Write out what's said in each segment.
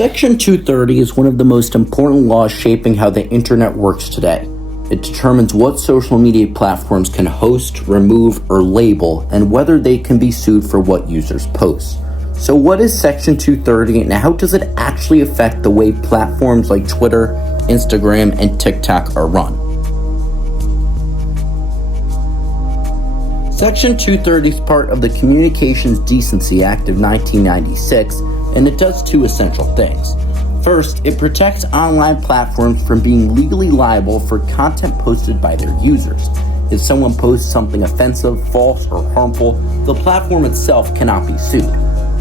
Section 230 is one of the most important laws shaping how the internet works today. It determines what social media platforms can host, remove, or label, and whether they can be sued for what users post. So what is Section 230 and how does it actually affect the way platforms like Twitter, Instagram, and TikTok are run? Section 230 is part of the Communications Decency Act of 1996, and it does two essential things. First, it protects online platforms from being legally liable for content posted by their users. If someone posts something offensive, false, or harmful, the platform itself cannot be sued.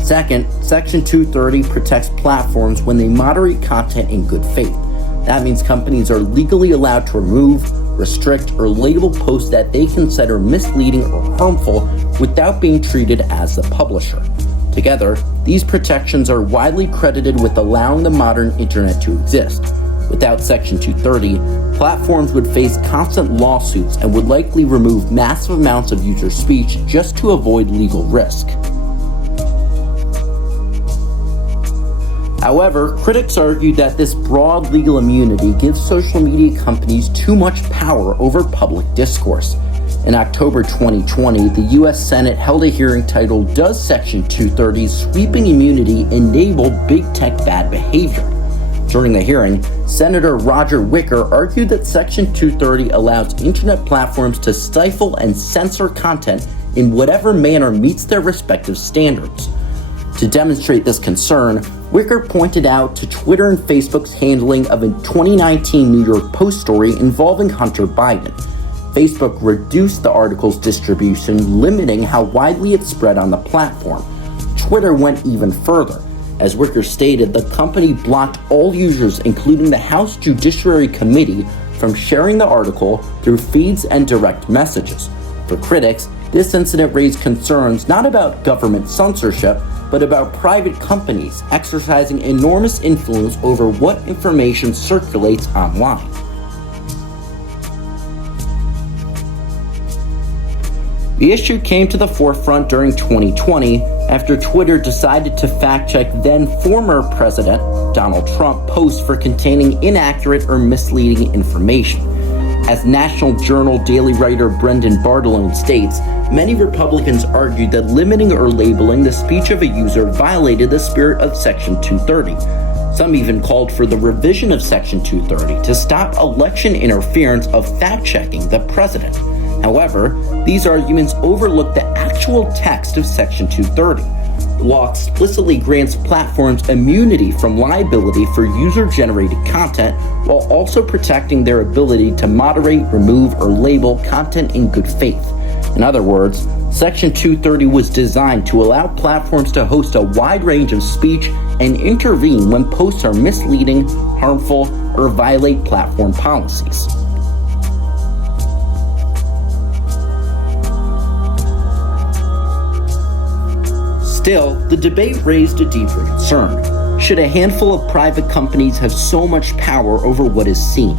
Second, Section 230 protects platforms when they moderate content in good faith. That means companies are legally allowed to remove, restrict, or label posts that they consider misleading or harmful without being treated as the publisher. Together, these protections are widely credited with allowing the modern internet to exist. Without Section 230, platforms would face constant lawsuits and would likely remove massive amounts of user speech just to avoid legal risk. However, critics argue that this broad legal immunity gives social media companies too much power over public discourse. In October 2020, the U.S. Senate held a hearing titled, "Does Section 230's sweeping immunity enable big tech bad behavior?" During the hearing, Senator Roger Wicker argued that Section 230 allows internet platforms to stifle and censor content in whatever manner meets their respective standards. To demonstrate this concern, Wicker pointed out to Twitter and Facebook's handling of a 2019 New York Post story involving Hunter Biden. Facebook reduced the article's distribution, limiting how widely it spread on the platform. Twitter went even further. As Wicker stated, the company blocked all users, including the House Judiciary Committee, from sharing the article through feeds and direct messages. For critics, this incident raised concerns not about government censorship, but about private companies exercising enormous influence over what information circulates online. The issue came to the forefront during 2020 after Twitter decided to fact-check then-former President Donald Trump posts for containing inaccurate or misleading information. As National Journal daily writer Brendan Bartolone states, many Republicans argued that limiting or labeling the speech of a user violated the spirit of Section 230. Some even called for the revision of Section 230 to stop election interference of fact-checking the president. However, these arguments overlook the actual text of Section 230. The law explicitly grants platforms immunity from liability for user-generated content while also protecting their ability to moderate, remove, or label content in good faith. In other words, Section 230 was designed to allow platforms to host a wide range of speech and intervene when posts are misleading, harmful, or violate platform policies. Still, the debate raised a deeper concern. Should a handful of private companies have so much power over what is seen?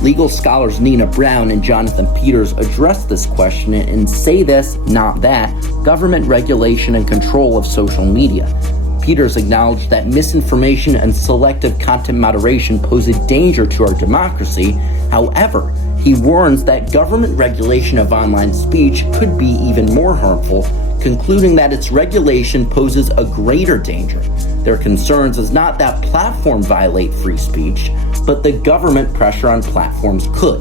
Legal scholars Nina Brown and Jonathan Peters address this question and say this, not that, government regulation and control of social media. Peters acknowledged that misinformation and selective content moderation pose a danger to our democracy. However, he warns that government regulation of online speech could be even more harmful, concluding that its regulation poses a greater danger. Their concerns is not that platforms violate free speech, but the government pressure on platforms could.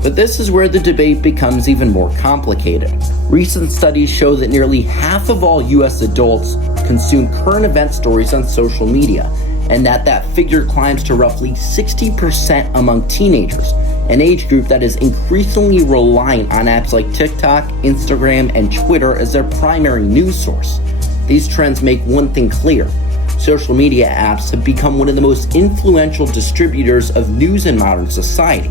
But this is where the debate becomes even more complicated. Recent studies show that nearly half of all U.S. adults consume current event stories on social media, and that figure climbs to roughly 60% among teenagers, an age group that is increasingly reliant on apps like TikTok, Instagram, and Twitter as their primary news source. These trends make one thing clear. Social media apps have become one of the most influential distributors of news in modern society.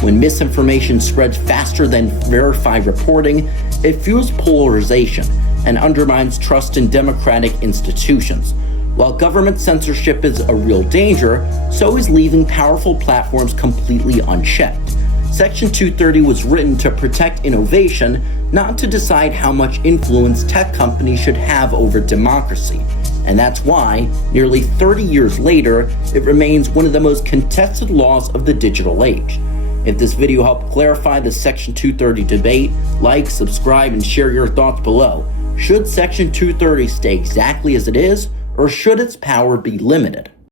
When misinformation spreads faster than verified reporting, it fuels polarization and undermines trust in democratic institutions. While government censorship is a real danger, so is leaving powerful platforms completely unchecked. Section 230 was written to protect innovation, not to decide how much influence tech companies should have over democracy. And that's why, nearly 30 years later, it remains one of the most contested laws of the digital age. If this video helped clarify the Section 230 debate, like, subscribe, and share your thoughts below. Should Section 230 stay exactly as it is, or should its power be limited?